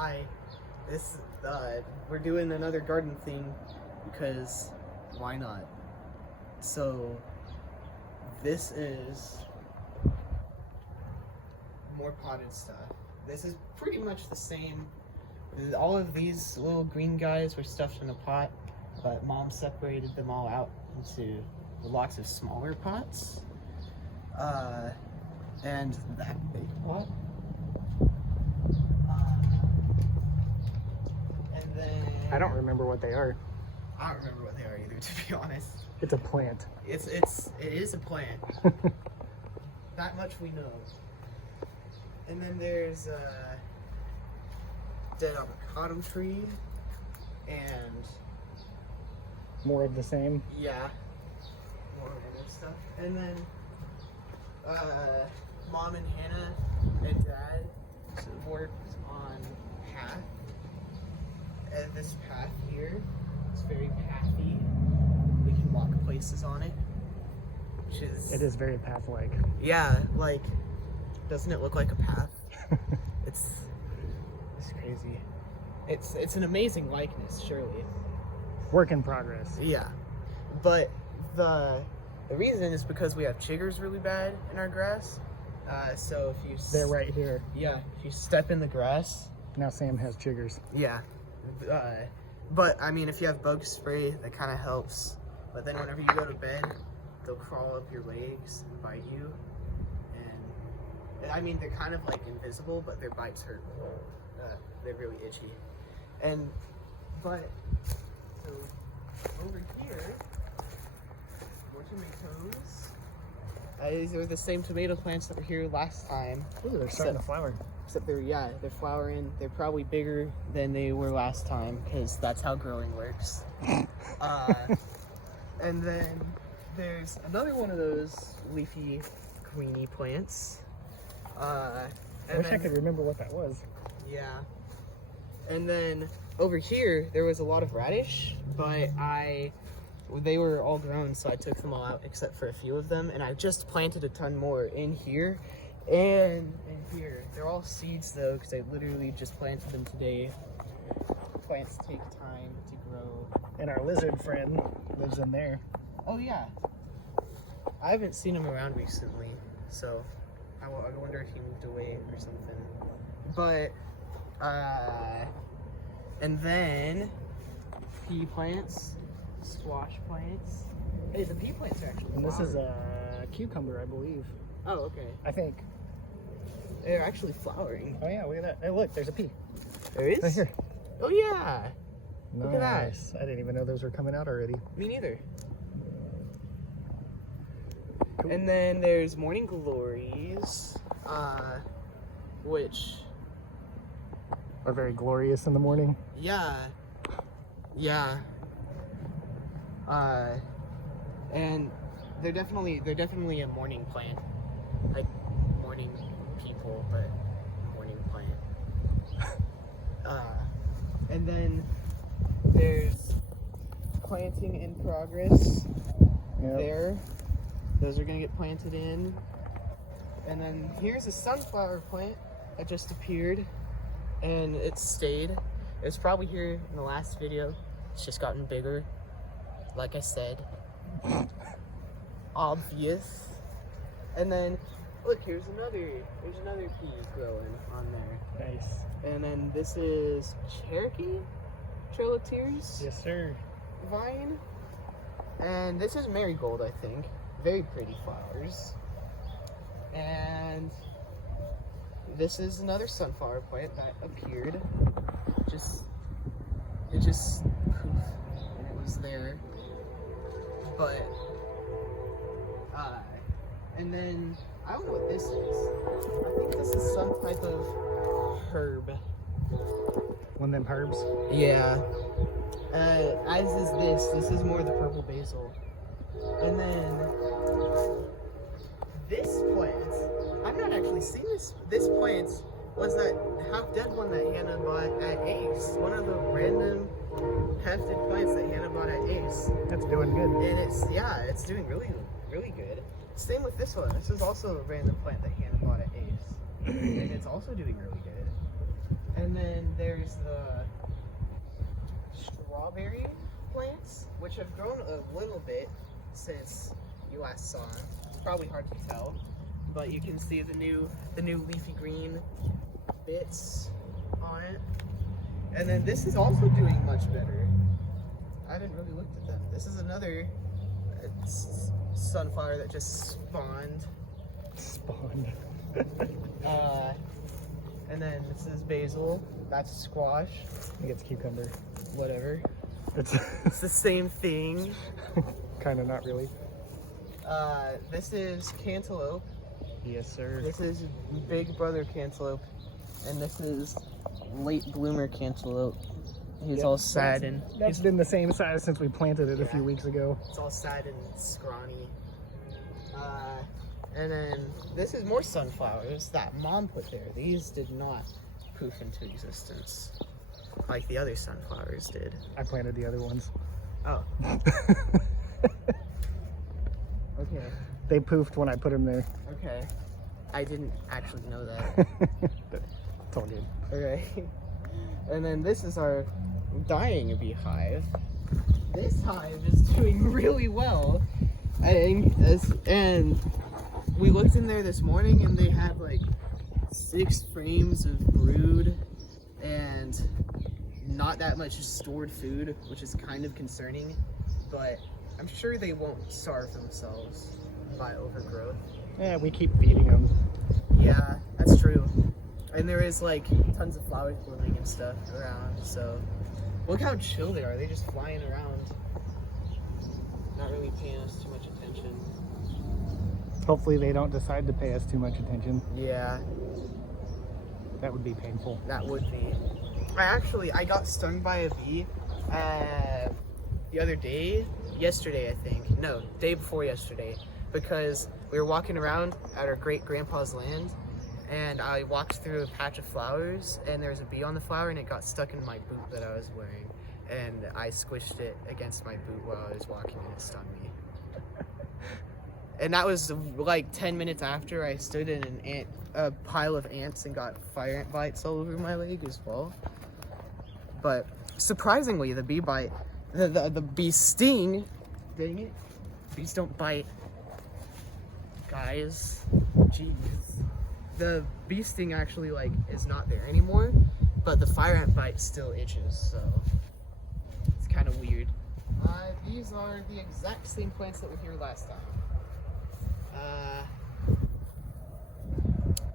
Hi. We're doing another garden theme because why not? So, this is more potted stuff. This is pretty much the same. All of these little green guys were stuffed in a pot, but Mom separated them all out into lots of smaller pots. And that big pot. And then I don't remember what they are. I don't remember what they are either, to be honest. It's a plant. It is a plant. That much we know. And then there's a dead avocado tree, and more of the same. yeah, more random stuff. And then Mom and Hannah and Dad worked on path. And this path here is very pathy. We can walk places on it, which is... It is very path-like. Yeah, like, doesn't it look like a path? It's crazy. It's an amazing likeness, surely. Work in progress. Yeah, but the reason is because we have chiggers really bad in our grass. So if you They're right here. Yeah, if you step in the grass. Now Sam has chiggers. Yeah, but I mean, if you have bug spray, that kind of helps. But then whenever you go to bed, they'll crawl up your legs and bite you. And I mean, they're kind of like invisible, but their bites hurt. They're really itchy. But so over here, more tomatoes. These are the same tomato plants that were here last time. Ooh, they're starting to flower. Except they're flowering. They're probably bigger than they were last time because that's how growing works. And then there's another one of those leafy greeny plants. I wish I could remember what that was. Yeah. And then over here there was a lot of radish, but they were all grown, so I took them all out except for a few of them, and I just planted a ton more in here and in here. They're all seeds though, because I literally just planted them today. Plants take time to grow. And our lizard friend lives in there. Oh yeah. I haven't seen him around recently, so I wonder if he moved away or something. But, and then pea plants, squash plants. Hey, the pea plants are actually And this is flowering. a cucumber, I believe. Oh, okay. I think. They're actually flowering. Oh yeah, look at that. Hey, look, there's a pea. There is? Right here. Oh yeah. Nice. Look at that. I didn't even know those were coming out already. Me neither. Cool. And then there's morning glories, which Are very glorious in the morning. yeah. And they're definitely a morning plant, like morning people, but morning plant. And then there's planting in progress. Yep. There, those are gonna get planted in. And then here's a sunflower plant that just appeared, and it stayed. It was probably here in the last video. It's just gotten bigger, like I said. Obvious. And then look, there's another pea growing on there. Nice. And then this is Cherokee Trail of Tears Yes, sir. vine. And this is marigold, I think. Very pretty flowers. And this is another sunflower plant that appeared. It just poof, and it was there. But and then I don't know what this is. I think this is some type of herb. One of them herbs. Yeah. As is this. This is more the purple basil. And then this plant, I've not actually seen this. This plant was that half-dead one that Hannah bought at Ace. One of the random hefted plants that Hannah bought at Ace. That's doing good. And it's doing really, really good. Same with this one. This is also a random plant that Hannah bought at Ace. And it's also doing really good. And then there's there's the strawberry plants, which have grown a little bit since you last saw them. It's probably hard to tell, but you can see the new leafy green bits on it. And then this is also doing much better. I haven't really looked at them. This is another sunflower that just spawned. And then this is basil. That's squash. I think it's cucumber. Whatever. It's the same thing. kind of not really. This is cantaloupe. Yes, sir. This is big brother cantaloupe. And this is late bloomer cantaloupe. He's all sad and that's been the same size since we planted it a few weeks ago. It's all sad and scrawny. And then this is more sunflowers that Mom put there. These did not poof into existence like the other sunflowers did. I planted the other ones. Oh. Okay. They poofed when I put them there. Okay. I didn't actually know that. It's all good. Okay. And then this is our dying beehive. This hive is doing really well. And we looked in there this morning and they had like 6 frames of brood and not that much stored food, which is kind of concerning, but I'm sure they won't starve themselves by overgrowth. Yeah, we keep feeding them. Yeah, that's true. And there is like tons of flowers blooming and stuff around, so look how chill they are. They're just flying around, not really paying us too much attention. Hopefully they don't decide to pay us too much attention. Yeah, that would be painful. That would be. I got stung by a bee the other day, yesterday I think. No, day before yesterday, because we were walking around at our great grandpa's land and I walked through a patch of flowers and there was a bee on the flower and it got stuck in my boot that I was wearing and I squished it against my boot while I was walking and it stung me. And that was like 10 minutes after I stood in a pile of ants and got fire ant bites all over my leg as well. But surprisingly, the bee bite, the bee sting, dang it, bees don't bite, guys, jeez. The bee sting actually like is not there anymore, but the fire ant bite still itches, so it's kind of weird. These are the exact same plants that were here last time.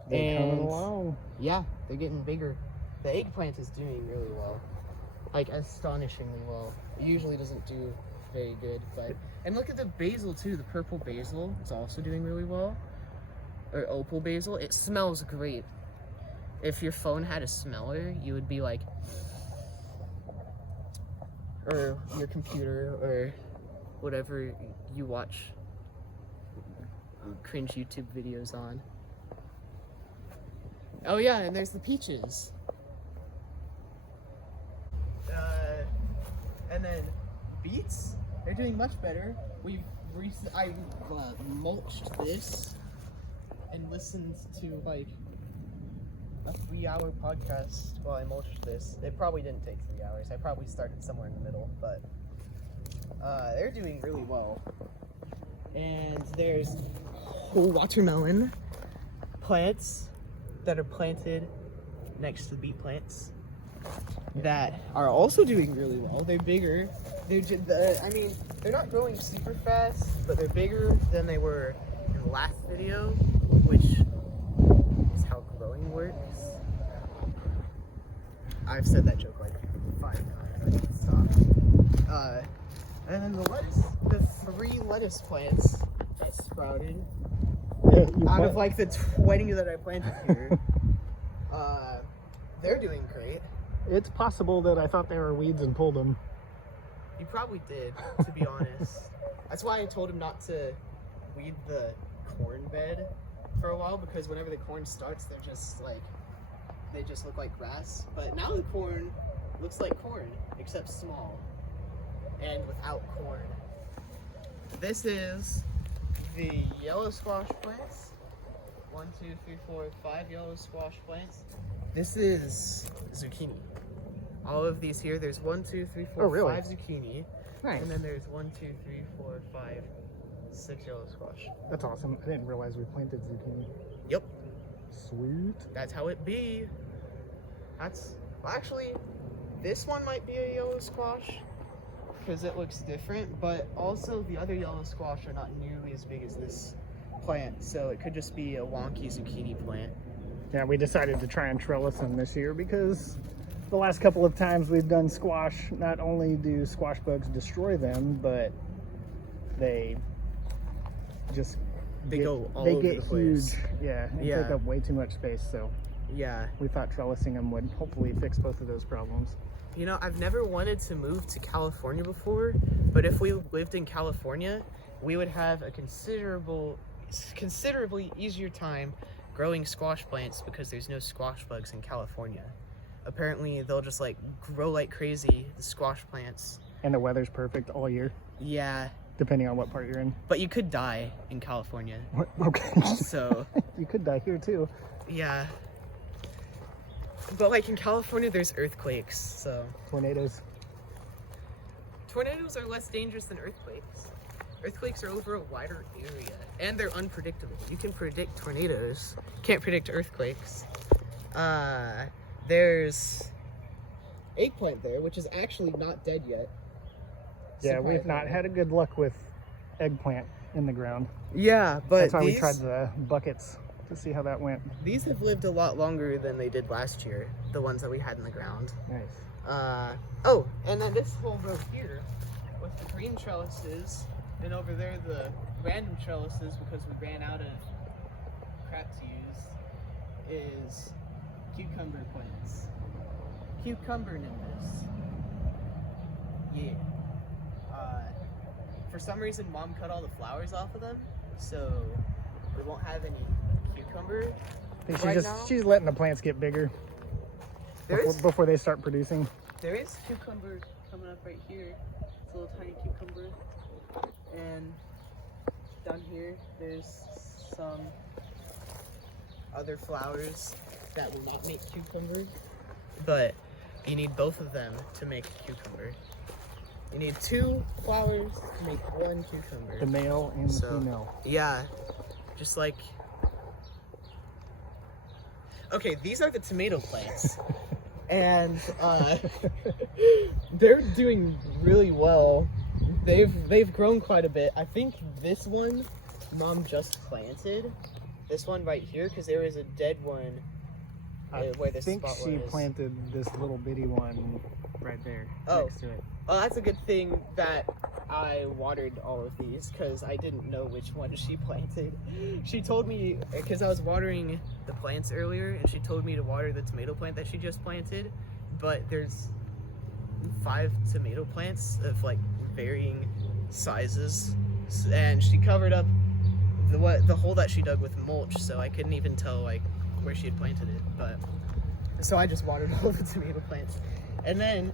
They're coming along. Yeah, they're getting bigger. The eggplant is doing really well, like astonishingly well. It usually doesn't do very good, but and look at the basil too. The purple basil is also doing really well. Or opal basil. It smells great. If your phone had a smeller, you would be like, or your computer or whatever you watch cringe YouTube videos on. Oh yeah, and there's the peaches. And then beets, they're doing much better. I mulched this and listened to like a 3-hour podcast while I mulched this. It probably didn't take 3 hours. I probably started somewhere in the middle, but they're doing really well. And there's watermelon plants that are planted next to beet plants that are also doing really well. They're bigger. They're not growing super fast, but they're bigger than they were in the last video, which is how growing works. I've said that joke like 5 times. I need to stop. And then the 3 lettuce plants that sprouted out of like the 20 that I planted here, they're doing great. It's possible that I thought they were weeds and pulled them. You probably did, to be honest. That's why I told him not to weed the corn bed for a while, because whenever the corn starts, they just look like grass. But now the corn looks like corn, except small and without corn. This is the yellow squash plants. 1, 2, 3, 4, 5 yellow squash plants. This is zucchini. all of these here. There's 1, 2, 3, 4, Oh, really? 5 zucchini. Nice. And then there's 1, 2, 3, 4, 5, 6 yellow squash. That's awesome. I didn't realize we planted zucchini. Yep. Sweet. That's how it be. That's, well, actually, this one might be a yellow squash because it looks different, but also the other yellow squash are not nearly as big as this plant, so it could just be a wonky zucchini plant. Yeah, we decided to try and trellis them this year because the last couple of times we've done squash, not only do squash bugs destroy them, but they just Go all over the place. Huge. Yeah, and take up way too much space. So yeah, we thought trellising them would hopefully fix both of those problems. You know, I've never wanted to move to California before, but if we lived in California, we would have a considerably easier time growing squash plants because there's no squash bugs in California. Apparently, they'll just like grow like crazy, the squash plants. And the weather's perfect all year. Yeah. Depending on what part you're in. But you could die in California. What? Okay. So. You could die here too. Yeah. But like in California, there's earthquakes, so. Tornadoes. Tornadoes are less dangerous than earthquakes. Earthquakes are over a wider area, and they're unpredictable. You can predict tornadoes, can't predict earthquakes. There's eggplant there, which is actually not dead yet. Yeah, we've not had a good luck with eggplant in the ground. Yeah, but that's why we tried the buckets to see how that went. These have lived a lot longer than they did last year, the ones that we had in the ground. Nice. Oh, and then this whole row here with the green trellises, and over there the random trellises because we ran out of crap to use, is cucumber plants. Cucumber nimbus. Yeah. For some reason, Mom cut all the flowers off of them, so we won't have any cucumber. I think she's letting the plants get bigger before they start producing. There is cucumber coming up right here. It's a little tiny cucumber. And down here, there's some other flowers that will not make cucumber, but you need both of them to make cucumber. You need 2 flowers to make 1 cucumber. The male and the female. Yeah, just like... Okay, these are the tomato plants. And they're doing really well. They've grown quite a bit. I think this one Mom just planted. This one right here, because there was a dead one where this spot was. I think she planted this little bitty one right there next to it. Well, that's a good thing that I watered all of these because I didn't know which one she planted. She told me, because I was watering the plants earlier, and she told me to water the tomato plant that she just planted, but there's 5 tomato plants of like varying sizes, and she covered up the hole that she dug with mulch, so I couldn't even tell like where she had planted it. But so I just watered all the tomato plants, and then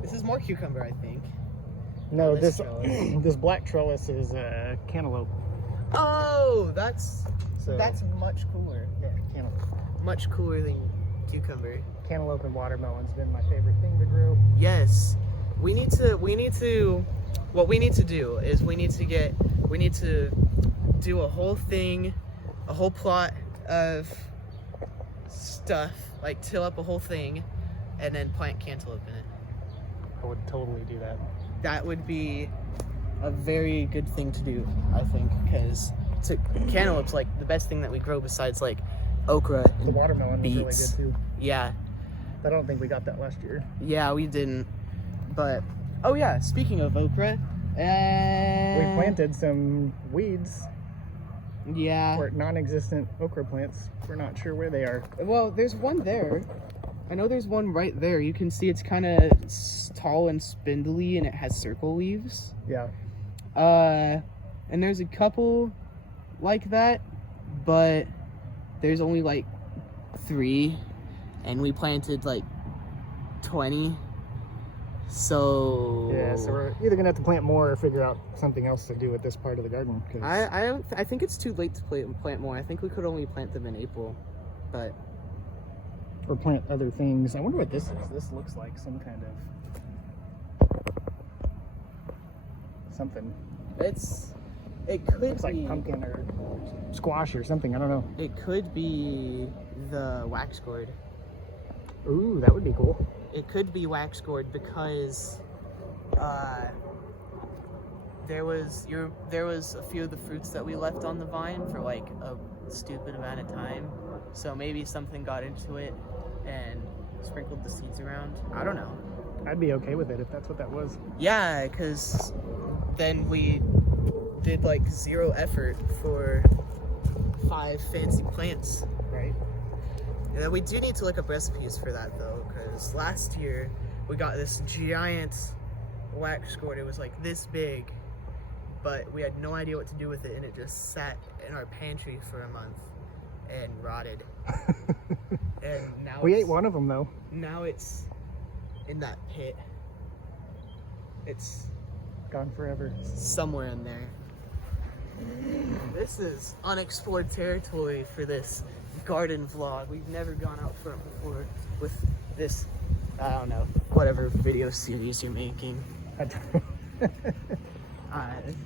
this is more cucumber, I think. No, this black trellis is cantaloupe. Oh, that's much cooler. Yeah, cantaloupe. Much cooler than cucumber. Cantaloupe and watermelon's been my favorite thing to grow. Yes. What we need to do is we need to do a whole plot of stuff, like till up a whole thing, and then plant cantaloupe in it. I would totally do that. That would be a very good thing to do, I think, because cantaloupe's like the best thing that we grow besides like okra and the watermelon beets. was really good too. Yeah. I don't think we got that last year. Yeah, we didn't. But oh yeah, speaking of okra, we planted some weeds. Yeah. Or non-existent okra plants. We're not sure where they are. Well, there's one there. I know there's one right there. You can see it's kind of tall and spindly, and it has circle leaves. Yeah. And there's a couple like that, but there's only like 3, and we planted like 20. So yeah, so we're either gonna have to plant more or figure out something else to do with this part of the garden. I think it's too late to plant more. I think we could only plant them in April, but or plant other things. I wonder what this is. This looks like some kind of something. It could Looks be like pumpkin or squash or something. I don't know. It could be the wax gourd. Ooh, that would be cool. It could be wax gourd because there was a few of the fruits that we left on the vine for like a stupid amount of time. So maybe something got into it and sprinkled the seeds around. I don't know. I'd be okay with it if that's what that was. Yeah, because then we did like 0 effort for 5 fancy plants. Right. Yeah, we do need to look up recipes for that though, because last year we got this giant wax gourd. It was like this big, but we had no idea what to do with it, and it just sat in our pantry for a month and rotted. And now We ate one of them though. Now it's in that pit. It's Gone forever. somewhere in there. This is unexplored territory for this garden vlog. We've never gone out front before with this, I don't know, whatever video series you're making. I don't- This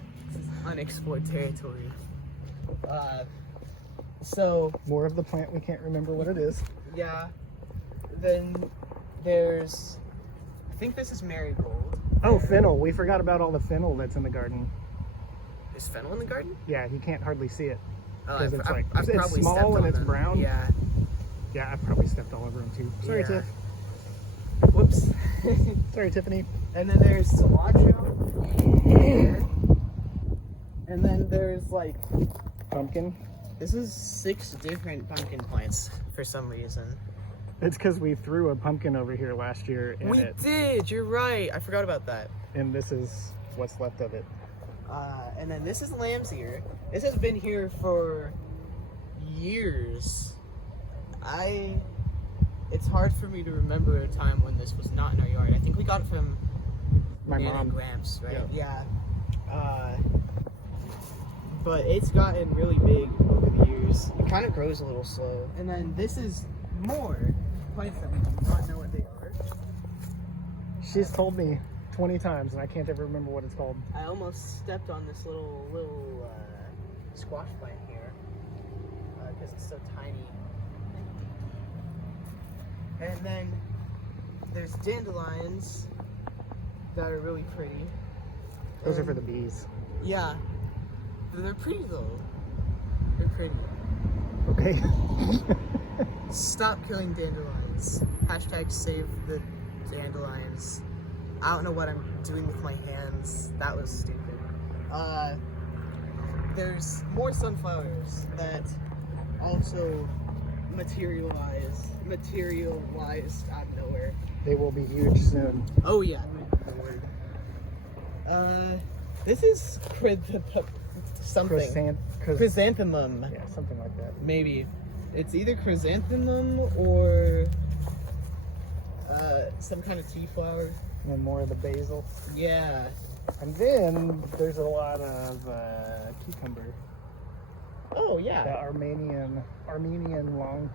is unexplored territory. So, More of the plant, we can't remember what it is. yeah. Then there's, I think this is marigold. Oh, fennel. We forgot about all the fennel that's in the garden. Is fennel in the garden? Yeah, you can't hardly see it. Oh, 'Cause it's like- it's probably small stepped and on it's them. brown. Yeah. Yeah, I've probably stepped all over them too. Sorry, Yeah. Tiff. Whoops. Sorry, Tiffany. And then there's cilantro here. And then there's like, Pumpkin. this is 6 different pumpkin plants for some reason. It's because we threw a pumpkin over here last year, and We did, you're right. I forgot about that. and this is what's left of it. And then this is lamb's ear. This has been here for years. It's hard for me to remember a time when this was not in our yard. I think we got it from My Nana mom. Gramps, right? Yeah. But it's gotten really big over the years. It kind of grows a little slow. And then this is more plants that we do not know what they are. She's told me 20 times, and I can't ever remember what it's called. I almost stepped on this little squash plant here because it's so tiny. And then there's dandelions that are really pretty. Those are for And- the bees. Yeah, they're pretty though. They're pretty. Okay. Stop killing dandelions. Hashtag save the dandelions. I don't know what I'm doing with my hands. That was stupid. There's more sunflowers that also materialized out of nowhere. They will be huge soon. Oh yeah. This is something. Chrysanthemum. Yeah, something like that. Maybe. It's either chrysanthemum or some kind of tea flower. And then more of the basil. Yeah. And then there's a lot of cucumber. Oh The yeah. Armenian long.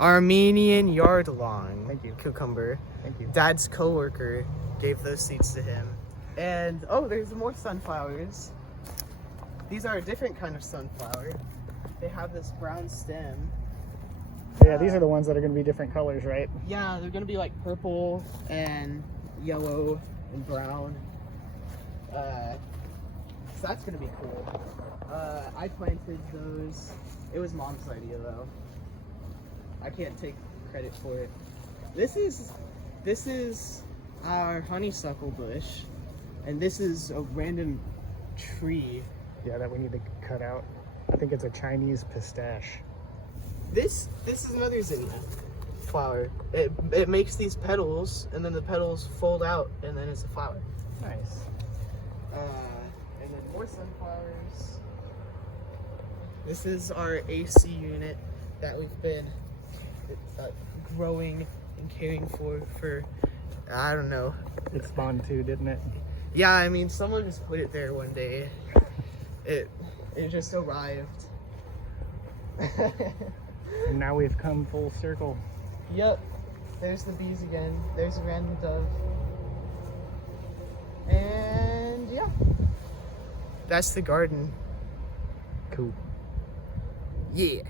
Armenian yard long. Thank you. Cucumber. Thank you. Dad's coworker gave those seeds to him. And oh, there's more sunflowers. These are a different kind of sunflower. They have this brown stem. Yeah, these are the ones that are going to be different colors, right? Yeah, they're gonna be like purple and yellow and brown. So that's gonna be cool. I planted those. It was Mom's idea though. I can't take credit for it. This is our honeysuckle bush, and this is a random tree. Yeah, that we need to cut out. I think it's a Chinese pistache. This is another zinnia flower. It makes these petals, and then the petals fold out, and then it's a flower. Nice. And then more sunflowers. This is our AC unit that we've been growing and caring for I don't know. It spawned too, didn't it? Yeah, I mean, someone just put it there one day. It just arrived. And now we've come full circle. Yep. There's the bees again. There's a random dove. And yeah. That's the garden. Cool. Yeah.